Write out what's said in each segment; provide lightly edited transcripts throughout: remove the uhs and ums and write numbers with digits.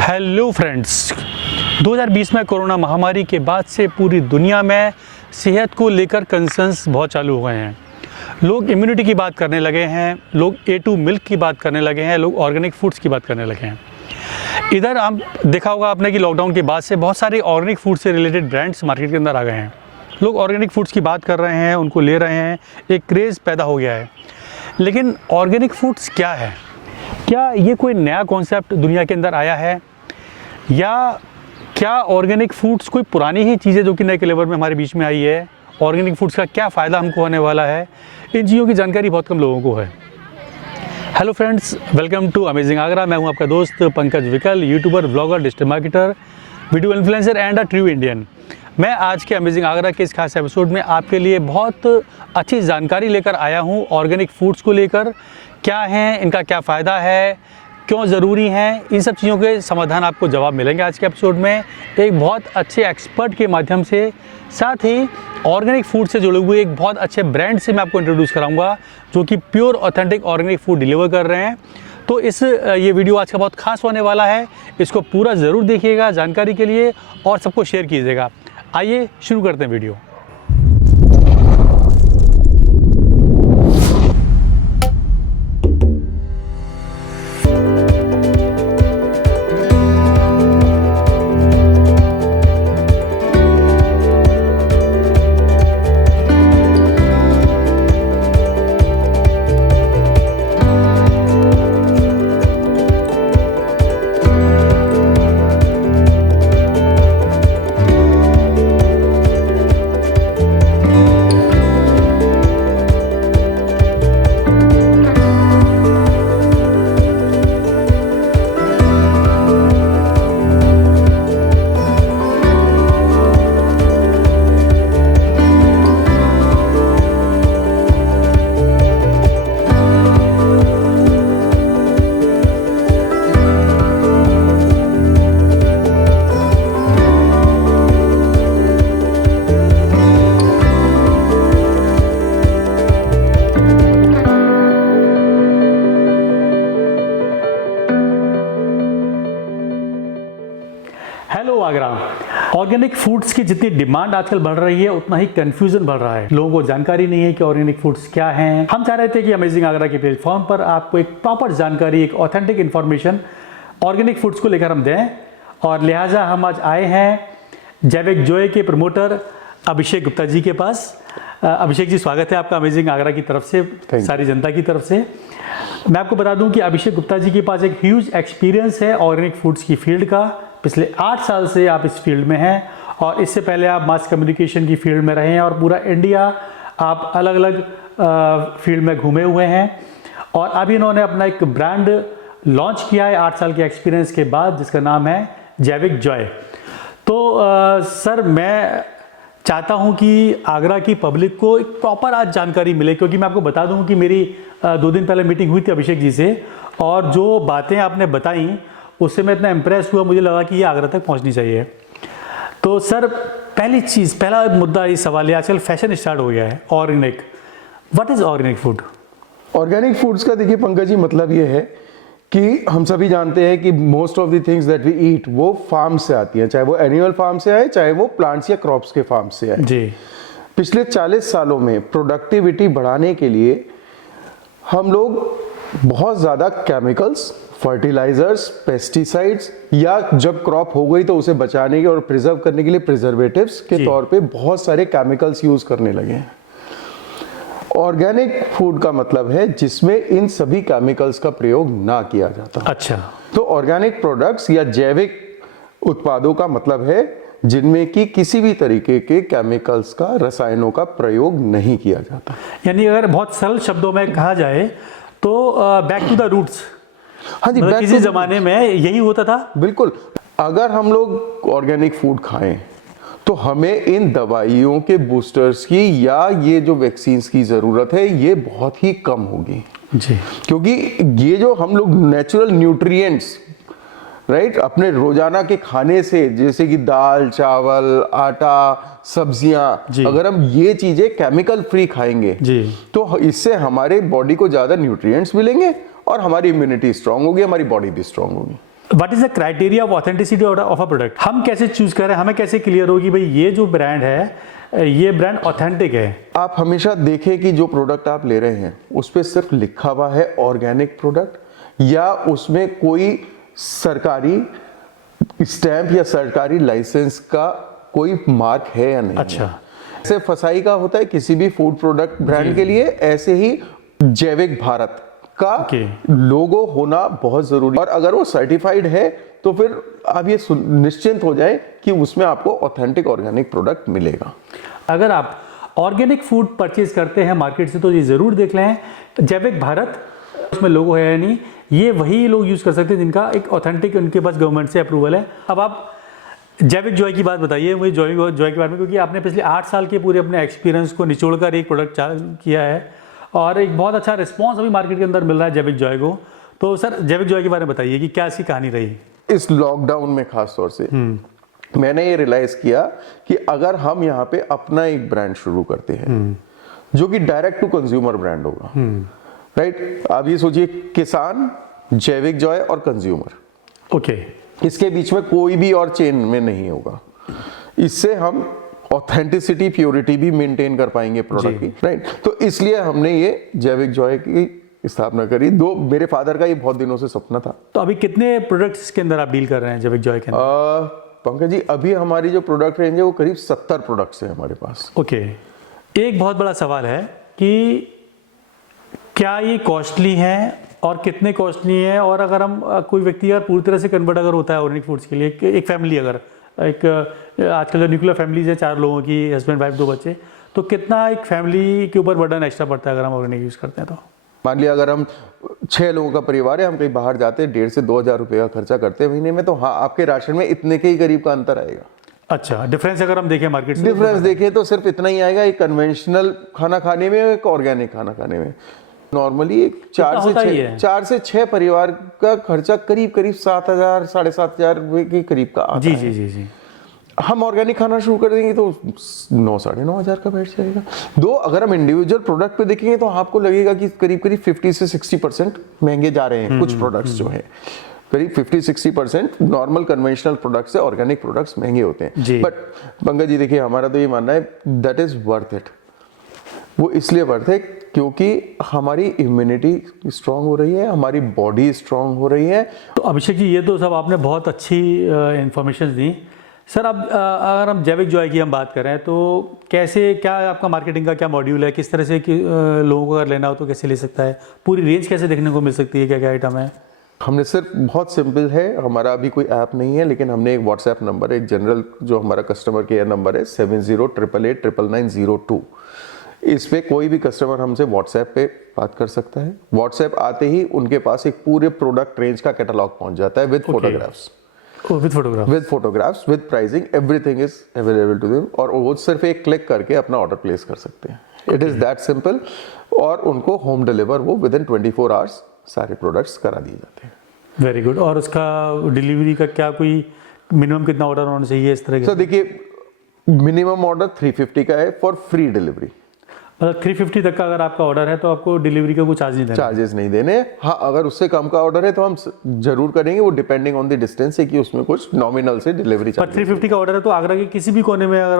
Hello friends, 2020 में corona महामारी के बाद से पूरी दुनिया में सेहत को लेकर कंसर्न्स बहुत चालू हो गए हैं। लोग इम्यूनिटी की बात करने लगे हैं, लोग A2 मिल्क की बात करने लगे हैं, लोग ऑर्गेनिक फूड्स की बात करने लगे हैं। इधर आप देखा होगा आपने कि लॉकडाउन के बाद से बहुत सारे ऑर्गेनिक फूड से रिलेटेड ब्रांड्स मार्केट के अंदर आ गए हैं। लोग ऑर्गेनिक फूड्स की बात कर रहे हैं, उनको ले रहे हैं, एक क्रेज़ पैदा हो गया है। लेकिन ऑर्गेनिक फूड्स क्या है? क्या ये कोई नया कॉन्सेप्ट दुनिया के अंदर आया है, या क्या ऑर्गेनिक फूड्स कोई पुरानी ही चीज़ है जो कि नए फ्लेवर में हमारे बीच में आई है? ऑर्गेनिक फूड्स का क्या फ़ायदा हमको होने वाला है? इन चीज़ों की जानकारी बहुत कम लोगों को है। Hello friends, welcome to amazing Agra. मैं हूं आपका दोस्त Pankaj Vikal, YouTuber, blogger, digital marketer, video influencer and a true Indian. मैं आज के अमेजिंग आगरा के इस खास एपिसोड में आपके लिए बहुत अच्छी जानकारी लेकर आया हूं ऑर्गेनिक फूड्स को लेकर। क्या हैं, इनका क्या फ़ायदा है, क्यों ज़रूरी हैं, इन सब चीज़ों के समाधान आपको जवाब मिलेंगे आज के एपिसोड में एक बहुत अच्छे एक्सपर्ट के माध्यम से। साथ ही ऑर्गेनिक फूड से जुड़े हुए एक बहुत अच्छे ब्रांड से मैं आपको इंट्रोड्यूस कराऊंगा जो कि pure authentic organic food deliver कर रहे हैं। तो ये वीडियो आज का बहुत खास होने वाला है, इसको पूरा ज़रूर देखिएगा जानकारी के लिए और सबको शेयर कीजिएगा। आइए शुरू करते हैं video. Hello Agra. Organic foods की जितनी डिमांड आजकल बढ़ रही है उतना ही कंफ्यूजन बढ़ रहा है। लोगों को जानकारी नहीं है कि ऑर्गेनिक फूड्स क्या हैं। हम चाह रहे थे कि अमेजिंग आगरा के प्लेटफॉर्म पर आपको एक प्रॉपर जानकारी, एक ऑथेंटिक इन्फॉर्मेशन ऑर्गेनिक फूड्स को लेकर हम दें, और लिहाजा हम आज आए हैं जैविक जॉय के प्रमोटर अभिषेक गुप्ता जी के पास। अभिषेक जी, स्वागत है आपका अमेजिंग आगरा की तरफ से, सारी जनता की तरफ से। मैं आपको बता दूं कि अभिषेक गुप्ता जी के पास एक ह्यूज एक्सपीरियंस है ऑर्गेनिक फूड्स की फील्ड का। पिछले 8 साल से आप इस फील्ड में हैं, और इससे पहले आप मास कम्युनिकेशन की फील्ड में रहे हैं, और पूरा इंडिया आप अलग अलग फील्ड में घूमे हुए हैं। और अभी इन्होंने अपना एक ब्रांड लॉन्च किया है 8 साल के एक्सपीरियंस के बाद, जिसका नाम है जैविक जॉय। तो सर, मैं चाहता हूं कि आगरा की पब्लिक को एक प्रॉपर आज जानकारी मिले, क्योंकि मैं आपको बता दूं कि मेरी 2 दिन पहले मीटिंग हुई थी अभिषेक जी से, और जो बातें आपने बताई उससे मैं इतना इम्प्रेस हुआ, मुझे लगा कि ये आगरा तक पहुंचनी चाहिए। तो सर, पहला मुद्दा, ये सवाल है, आजकल फैशन स्टार्ट हो गया है organic. What is organic food? Organic foods का देखिए पंकज जी, मतलब ये है कि हम सभी जानते हैं कि most of the things that we eat वो फार्म से आती हैं, चाहे वो एनिमल फार्म से आए, चाहे वो प्लांट्स या क्रॉप्स के फार्म से आए जी। पिछले 40 सालों में प्रोडक्टिविटी बढ़ाने के लिए हम लोग बहुत ज़्यादा केमिकल्स, फर्टिलाइजर्स, पेस्टिसाइड्स, या जब क्रॉप हो गई तो उसे बचाने के और प्रिजर्व करने के लिए प्रिजर्वेटिव्स के तौर पे बहुत सारे केमिकल्स यूज करने लगे हैं। ऑर्गेनिक फूड का मतलब है जिसमें इन सभी केमिकल्स का प्रयोग ना किया जाता। अच्छा। तो ऑर्गेनिक प्रोडक्ट्स या जैविक उत्पादों का मतलब है जिनमें कि किसी भी तरीके के केमिकल्स का, रसायनों का प्रयोग नहीं किया जाता। यानी अगर बहुत सरल शब्दों में कहा जाए तो बैक टू द रूट्स। हाँ जी, किसी जमाने में यही होता था। बिल्कुल। अगर हम लोग ऑर्गेनिक फूड खाएं तो हमें इन दवाइयों के बूस्टर्स की या ये जो वैक्सीन्स की जरूरत है ये बहुत ही कम होगी जी, क्योंकि ये जो हम लोग नेचुरल न्यूट्रिएंट्स राइट अपने रोजाना के खाने से, जैसे कि दाल, चावल, आटा, सब्जियां, अगर हम ये चीजें केमिकल फ्री खाएंगे जी, तो इससे हमारे बॉडी को ज्यादा न्यूट्रिएंट्स मिलेंगे और हमारी इम्यूनिटी स्ट्रांग होगी, हमारी बॉडी भी स्ट्रांग होगी। What is the criteria of authenticity of a product? हम कैसे चूज करें, हमें कैसे क्लियर हो कि भाई ये जो ब्रांड है ये ब्रांड ऑथेंटिक है? आप हमेशा देखें कि जो प्रोडक्ट आप ले रहे हैं उस पर सिर्फ लिखा हुआ है ऑर्गेनिक प्रोडक्ट या उसमें कोई सरकारी स्टैंप या सरकारी लाइसेंस का कोई मार्क है या नहीं। अच्छा, ऐसे फसाई का होता है किसी भी फूड प्रोडक्ट ब्रांड के लिए, ऐसे ही जैविक भारत का लोगो होना बहुत जरूरी है। और अगर वो सर्टिफाइड है तो फिर आप ये निश्चिंत हो जाए कि उसमें आपको ऑथेंटिक ऑर्गेनिक प्रोडक्ट मिलेगा। अगर आप ऑर्गेनिक फूड परचेज करते हैं मार्केट से तो ये जरूर देख लें जैविक भारत उसमें लोगो है या नहीं। ये वही लोग यूज कर सकते हैं जिनका एक ऑथेंटिक उनके पास गवर्नमेंट से अप्रूवल है। अब आप जैविक जॉय की बात बताइए मुझे, जॉय के बारे में, क्योंकि आपने पिछले 8 साल के पूरे अपने एक्सपीरियंस को निचोड़कर एक प्रोडक्ट किया है और एक बहुत अच्छा रिस्पॉन्स अभी मार्केट के अंदर मिल रहा है जैविक जॉय को। तो सर जैविक जॉय के बारे में बताइए कि क्या इसकी कहानी रही इस लॉकडाउन में। खास तौर से मैंने ये रियलाइज किया कि अगर हम यहाँ पे अपना एक ब्रांड शुरू करते हैं जो कि डायरेक्ट टू कंज्यूमर ब्रांड होगा, राइट? आप ये सोचिए किसान, जैविक जॉय और कंज्यूमर, ओके, इसके बीच में कोई भी और चेन में नहीं होगा। इससे हम ऑथेंटिसिटी, प्योरिटी भी मेंटेन कर पाएंगे प्रोडक्ट की, राइट? तो इसलिए हमने ये जैविक जॉय की स्थापना करी। मेरे फादर का ये बहुत दिनों से सपना था। तो अभी कितने प्रोडक्ट्स के अंदर आप डील कर रहे हैं जैविक जॉय के अंदर? पंकज जी, अभी हमारी जो प्रोडक्ट रेंज है वो करीब 70 प्रोडक्ट्स है हमारे पास। ओके, एक बहुत बड़ा सवाल है कि क्या ये कॉस्टली हैं और कितने कॉस्टली हैं, और अगर हम कोई व्यक्ति अगर पूरी तरह से कन्वर्ट अगर होता है ऑर्गेनिक फूड्स के लिए, एक फैमिली अगर एक आजकल जो न्यूक्लियर फैमिलीज है 4 लोगों की, हस्बैंड वाइफ 2 बच्चे, तो कितना एक फैमिली के ऊपर बर्डन एक्स्ट्रा पड़ता है अगर हम ऑर्गेनिक यूज़ करते हैं? तो मान लिया अगर हम 6 लोगों का परिवार है, हम कहीं बाहर जाते हैं 1,500 से 2,000 रुपये का खर्चा करते हैं महीने में, तो हाँ आपके राशन में इतने के ही करीब का अंतर आएगा। अच्छा, डिफरेंस अगर हम देखें मार्केट से, डिफरेंस देखें तो सिर्फ इतना ही आएगा, एक कन्वेंशनल खाना खाने में, एक ऑर्गेनिक खाना खाने में। नॉर्मली एक 4 से 6 परिवार का खर्चा करीब 7,000 7,500 रुपये के करीब का आता जी है। जी जी जी। हम ऑर्गेनिक खाना शुरू कर देंगे तो 9 साढ़े 9,000 का बैठ जाएगा। दो अगर हम इंडिविजुअल प्रोडक्ट पे देखेंगे तो आपको लगेगा कि करीब 50 से 60% महंगे जा रहे हैं। कुछ प्रोडक्ट्स जो है करीब 50-60% नॉर्मल कन्वेंशनल प्रोडक्ट्स से ऑर्गेनिक प्रोडक्ट्स महंगे होते हैं। बट पंकज जी देखिए, हमारा तो ये मानना है दैट इज वर्थ इट। वो इसलिए वर्थ है क्योंकि हमारी इम्यूनिटी स्ट्रांग हो रही है, हमारी बॉडी स्ट्रांग हो रही है। तो अभिषेक जी, ये तो सब आपने बहुत अच्छी इंफॉर्मेशन दी। सर अब अगर हम जैविक जॉय की हम बात करें तो कैसे, क्या आपका मार्केटिंग का क्या मॉड्यूल है, किस तरह से लोगों को अगर लेना हो तो कैसे ले सकता है, पूरी रेंज कैसे देखने को मिल सकती है, क्या क्या आइटम है? हमने सिर्फ बहुत सिंपल है, हमारा अभी कोई ऐप नहीं है, लेकिन हमने एक व्हाट्सएप नंबर, एक जनरल जो हमारा कस्टमर केयर नंबर है 7088899902। इस पे कोई भी कस्टमर हमसे व्हाट्सएप पे बात कर सकता है। व्हाट्सएप आते ही उनके पास एक पूरे प्रोडक्ट रेंज का कैटलॉग पहुंच जाता है with photographs, with pricing, everything is available to them, और वो सिर्फ एक क्लिक करके अपना ऑर्डर प्लेस कर सकते हैं। It is that simple. और उनको होम डिलीवर वो विद इन 24 आवर्स सारे प्रोडक्ट्स करा दिए जाते हैं। Very good. और उसका डिलीवरी का क्या कोई मिनिमम कितना ऑर्डर होना चाहिए इस तरह के? सर देखिए, मिनिमम ऑर्डर 350 का है फॉर फ्री डिलीवरी। मतलब 350 तक का अगर आपका ऑर्डर है तो आपको डिलीवरी का कोई चार्जेस नहीं देने। हाँ, अगर उससे कम का ऑर्डर है तो हम जरूर करेंगे, वो डिपेंडिंग ऑन द डिस्टेंस है कि उसमें कुछ नॉमिनल से डिलीवरी चार्ज। 350 का ऑर्डर है तो आगरा के किसी भी कोने में, अगर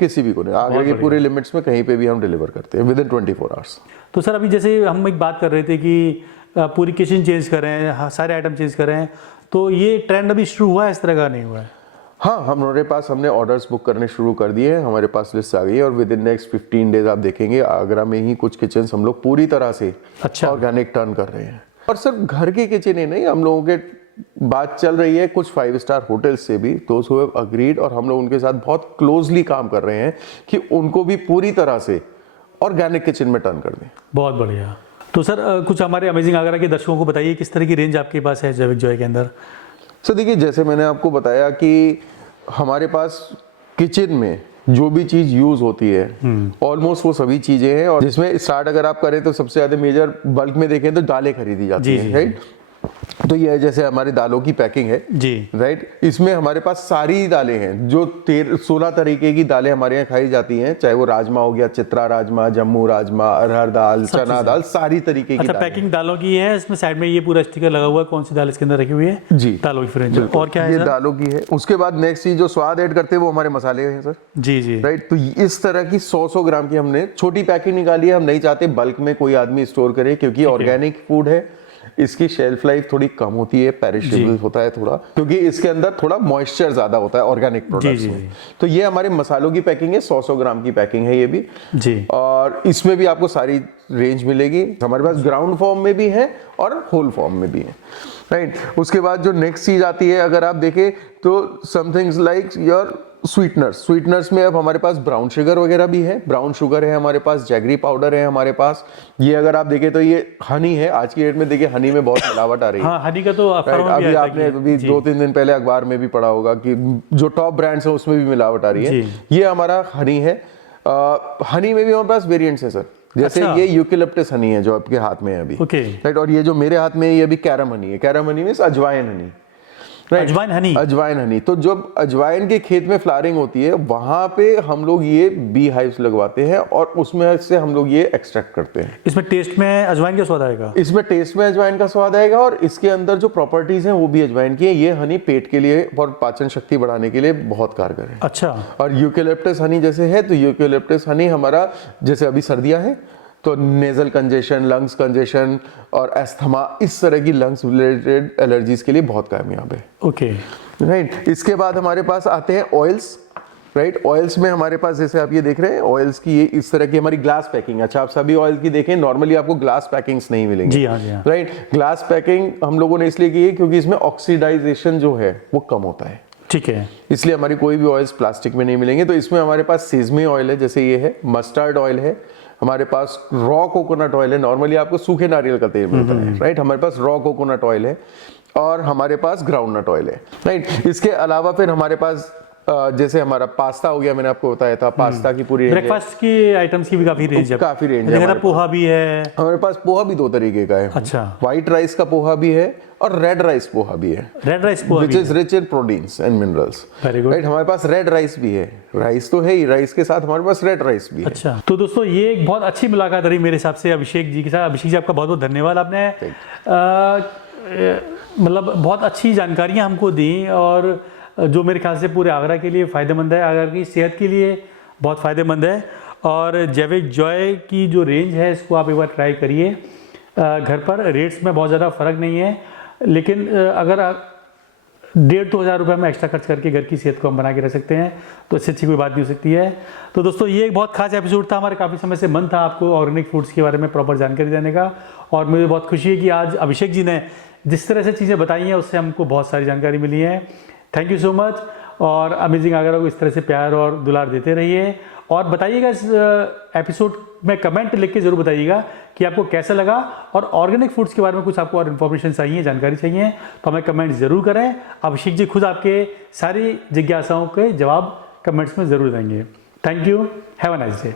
किसी भी कोने आगरा के पूरे लिमिट्स में कहीं पे भी हम डिलीवर करते हैं विद इन 24 आवर्स। तो सर अभी जैसे हम एक बात कर रहे थे कि पूरी किचन चेंज कर रहे हैं, सारे आइटम चेंज कर रहे हैं, तो ये ट्रेंड अभी शुरू हुआ है, इस तरह का नहीं हुआ है? हाँ, हमारे पास हमने ऑर्डर्स बुक करने शुरू कर दिए हैं, हमारे पास लिस्ट आ गई है, और विद इन नेक्स्ट 15 डेज आप देखेंगे आगरा में ही कुछ किचन हम लोग पूरी तरह से ऑर्गेनिक टर्न कर रहे हैं। और सिर्फ घर की किचन ही नहीं, हम लोगों के बात चल रही है कुछ 5 स्टार होटल्स से भी, दोस्त हु हैव अग्रीड, और हम लोग उनके साथ बहुत क्लोजली काम कर रहे हैं कि उनको भी पूरी तरह से ऑर्गेनिक किचन में टर्न कर दें। बहुत बढ़िया। तो सर कुछ हमारे अमेजिंग आगरा के दर्शकों को बताइए किस तरह की रेंज आपके पास है जैविक जॉय के अंदर? सर देखिए, जैसे मैंने आपको बताया कि हमारे पास किचन में जो भी चीज यूज होती है ऑलमोस्ट वो सभी चीजें हैं। और जिसमें स्टार्ट अगर आप करें तो सबसे ज्यादा मेजर बल्क में देखें तो दालें खरीदी जाती हैं, राइट? तो ये जैसे हमारी दालों की पैकिंग है जी, राइट, इसमें हमारे पास सारी दालें हैं जो 16 तरीके की दालें हमारे यहाँ खाई जाती हैं, चाहे वो राजमा हो गया, चित्रा राजमा, जम्मू राजमा, अरहर दाल, चना दाल, सारी तरीके की अच्छा दालें। पैकिंग दालों की है, इसमें साइड में ये पूरा स्टिकर लगा हुआ है कौन सी दाल इसके अंदर रखी हुई है जी, दालों की फ्रेंच। और क्या है ये सर? दालों की है। उसके बाद नेक्स्ट चीज जो स्वाद ऐड करते हैं वो हमारे मसाले हैं सर। जी जी, राइट, तो इस तरह की 100 ग्राम की हमने छोटी पैकिंग निकाली है। हम नहीं चाहते बल्क में कोई आदमी स्टोर करे, क्योंकि ऑर्गेनिक फूड है, इसकी शेल्फ लाइफ थोड़ी कम होती है, पेरिशेबल होता है थोड़ा, क्योंकि इसके अंदर थोड़ा मॉइस्चर ज्यादा होता है ऑर्गेनिक प्रोडक्ट्स में। तो ये हमारे मसालों की पैकिंग है, 100 ग्राम की पैकिंग है ये भी जी, और इसमें भी आपको सारी रेंज मिलेगी। हमारे पास ग्राउंड फॉर्म में भी है और होल फॉर्म में भी है, राइट। उसके बाद जो नेक्स्ट चीज आती है, अगर आप देखें तो समथिंग्स लाइक योर स्वीटनर्स में अब हमारे पास ब्राउन शुगर वगैरह भी है, ब्राउन शुगर है हमारे पास, जैगरी पाउडर है हमारे पास। ये अगर आप देखें तो ये हनी है, आज की डेट में देखिए हनी में बहुत मिलावट आ रही है। हाँ हनी का तो अखबारों में भी अभी आता आपने है अभी 2-3 दिन पहले अखबार में भी पढ़ा होगा कि जो टॉप ब्रांड्स हैं उसमें भी मिलावट आ रही है। ये हमारा हनी है। हनी में भी हमारे पास वेरिएंट्स है सर, जैसे ये यूकेलिप्टस हनी है जो आपके हाथ में है अभी, राइट। और ये जो मेरे हाथ में है ये भी कैरम हनी है। कैरम हनी मींस अजवाइन हनी, अजवाइन हनी। अजवाइन हनी। तो जब अजवाइन के खेत में फ्लावरिंग होती है वहां पे हम लोग ये बी हाइव्स लगवाते हैं और उसमें से हम लोग ये एक्सट्रैक्ट करते हैं। इसमें टेस्ट में अजवाइन का स्वाद आएगा? इसमें टेस्ट में अजवाइन का स्वाद आएगा और इसके अंदर जो प्रॉपर्टीज हैं वो भी अजवाइन की है। ये हनी पेट के लिए और पाचन शक्ति बढ़ाने के लिए बहुत कारगर है। अच्छा। और यूकेलिप्टस हनी जैसे है, तो यूकेलिप्टस हनी हमारा, जैसे अभी सर्दियां हैं तो नेजल कंजेशन, लंग्स कंजेशन और एस्थमा, इस तरह की लंग्स रिलेटेड एलर्जीज के लिए बहुत कामयाब है। Okay, right. इसके बाद हमारे पास आते हैं ऑयल्स, राइट। ऑयल्स में हमारे पास जैसे आप ये देख रहे हैं ऑयल्स की ये इस तरह की हमारी ग्लास पैकिंग। अच्छा, आप सभी ऑयल की देखें, नॉर्मली आपको ग्लास पैकिंग्स नहीं मिलेंगे। जी हाँ, जी हाँ। राइट। ग्लास पैकिंग हम लोगों ने इसलिए की है क्योंकि इसमें ऑक्सीडाइजेशन जो है वो कम होता है, ठीक है, इसलिए हमारी कोई भी ऑयल्स प्लास्टिक में नहीं मिलेंगे। तो इसमें हमारे पास सेजमी ऑयल है, जैसे ये है, मस्टर्ड ऑयल है, हमारे पास रॉ कोकोनट ऑयल है। नॉर्मली आपको सूखे नारियल का तेल मिलता है, राइट। हमारे पास रॉ कोकोनट ऑयल है और हमारे पास ग्राउंडनट ऑयल है, राइट। इसके अलावा फिर हमारे पास जैसे हमारा पास्ता हो गया, मैंने आपको बताया था पास्ता की पूरी ब्रेकफास्ट की आइटम्स की भी काफी रेंज है। काफी रेंज है। पोहा भी है हमारे पास। पोहा भी 2 तरीके का है। अच्छा। व्हाइट राइस का पोहा भी है और रेड राइस पोहा भी है। Red rice poha which is rich in proteins and minerals. Very good. Right, हमारे पास रेड राइस भी है। राइस तो है ही, राइस के साथ हमारे पास रेड राइस भी है। अच्छा, तो दोस्तों ये एक बहुत अच्छी मुलाकात रही मेरे हिसाब से अभिषेक जी के साथ। अभिषेक जी आपका बहुत बहुत धन्यवाद, आपने मतलब बहुत अच्छी जानकारियां हमको दी और जो मेरे ख्याल से पूरे आगरा के लिए फ़ायदेमंद है, आगरा की सेहत के लिए बहुत फ़ायदेमंद है। और जैविक जॉय की जो रेंज है इसको आप एक बार ट्राई करिए घर पर। रेट्स में बहुत ज़्यादा फ़र्क नहीं है, लेकिन अगर आप 1,500 to 2,000 रुपये में एक्स्ट्रा खर्च करके घर की सेहत को हम बना के रख सकते हैं तो इससे अच्छी कोई बात नहीं हो सकती है। तो दोस्तों ये एक बहुत खास एपिसोड था हमारे, काफ़ी समय से मन था आपको ऑर्गेनिक फूड्स के बारे में प्रॉपर जानकारी देने का, और मुझे बहुत खुशी है कि आज अभिषेक जी ने जिस तरह से चीज़ें बताई हैं उससे हमको बहुत सारी जानकारी मिली है। Thank you so much. और अमेजिंग आगरा को इस तरह से प्यार और दुलार देते रहिए और बताइएगा इस एपिसोड में कमेंट लिख के ज़रूर बताइएगा कि आपको कैसा लगा, और ऑर्गेनिक फूड्स के बारे में कुछ आपको और इन्फॉर्मेशन चाहिए, जानकारी चाहिए तो हमें कमेंट ज़रूर करें। अभिषेक जी खुद आपके सारी जिज्ञासाओं के जवाब कमेंट्स में ज़रूर देंगे। Thank you, have a nice day.